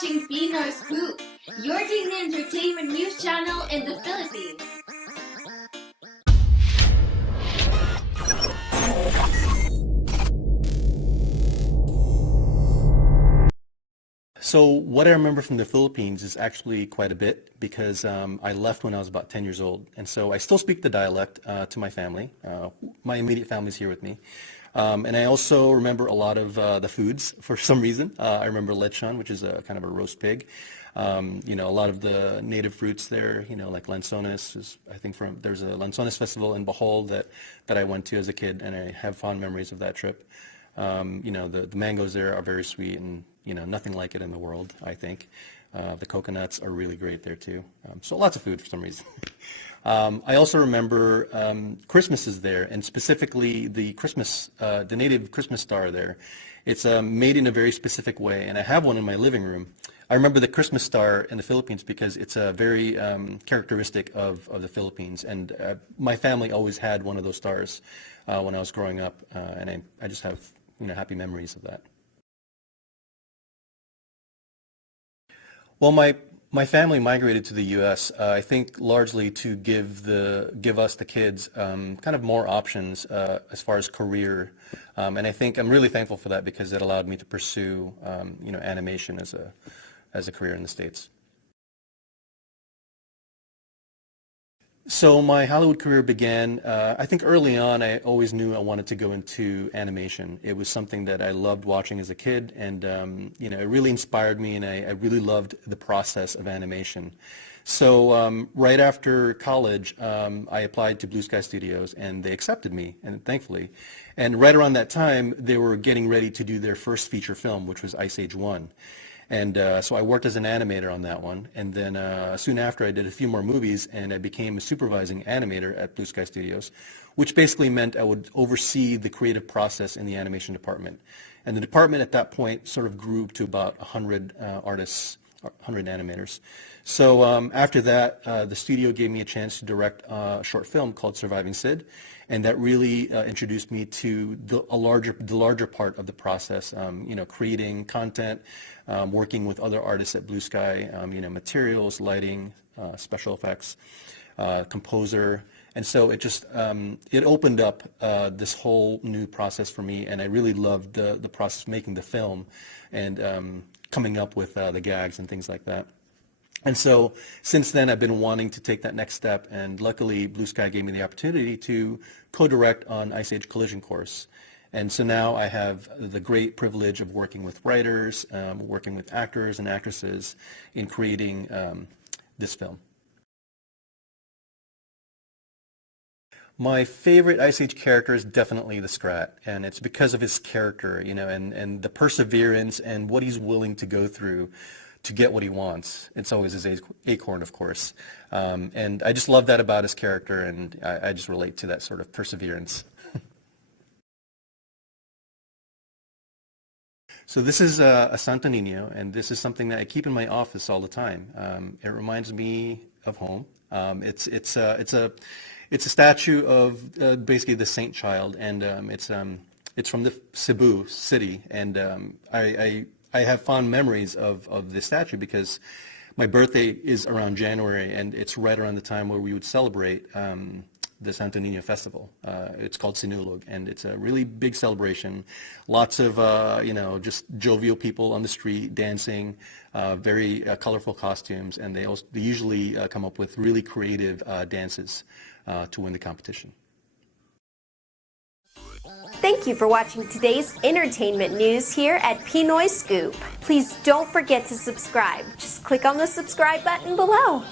watching Pinoy Scoop, your daily entertainment news channel in the Philippines. So what I remember from the Philippines is actually quite a bit because I left when I was about 10 years old. And so I still speak the dialect to my family. My immediate family is here with me. And I also remember a lot of the foods for some reason. I remember lechon, which is a kind of a roast pig. A lot of the native fruits there, like lanzones. I think there's a lanzones festival in Bohol that I went to as a kid, and I have fond memories of that trip. The mangoes there are very sweet and, nothing like it in the world, I think. The coconuts are really great there too. So lots of food for some reason. I also remember Christmases there, and specifically the native Christmas star there. It's made in a very specific way, and I have one in my living room. I remember the Christmas star in the Philippines because it's a very characteristic of the Philippines, and my family always had one of those stars when I was growing up, and I just have happy memories of that. Well, my family migrated to the U.S. I think largely to give us the kids kind of more options as far as career, and I think I'm really thankful for that because it allowed me to pursue animation as a career in the States. So my Hollywood career began, I think early on I always knew I wanted to go into animation. It was something that I loved watching as a kid, and it really inspired me, and I really loved the process of animation. So right after college, I applied to Blue Sky Studios, and they accepted me, and thankfully. And right around that time, they were getting ready to do their first feature film, which was Ice Age 1. And so I worked as an animator on that one, and then soon after I did a few more movies, and I became a supervising animator at Blue Sky Studios, which basically meant I would oversee the creative process in the animation department. And the department at that point sort of grew to about 100 artists, 100 animators. So after that, the studio gave me a chance to direct a short film called Surviving Sid, and that really introduced me to the larger part of the process, creating content, working with other artists at Blue Sky, materials, lighting, special effects, composer, and so it just it opened up this whole new process for me, and I really loved the process of making the film and coming up with the gags and things like that. And so since then, I've been wanting to take that next step, and luckily Blue Sky gave me the opportunity to co-direct on Ice Age Collision Course. And so now I have the great privilege of working with writers, working with actors and actresses in creating this film. My favorite Ice Age character is definitely the Scrat, and it's because of his character, and the perseverance and what he's willing to go through to get what he wants. It's always his acorn, of course. And I just love that about his character, and I just relate to that sort of perseverance. So this is a Santo Niño, and this is something that I keep in my office all the time. It reminds me of home. It's a statue of basically the Saint Child, and it's from the Cebu city, and I have fond memories of this statue because my birthday is around January, and it's right around the time where we would celebrate the Santo Niño Festival. It's called Sinulog, and it's a really big celebration. Lots of, just jovial people on the street dancing, very colorful costumes, and they usually come up with really creative dances to win the competition. Thank you for watching today's entertainment news here at Pinoy Scoop. Please don't forget to subscribe. Just click on the subscribe button below.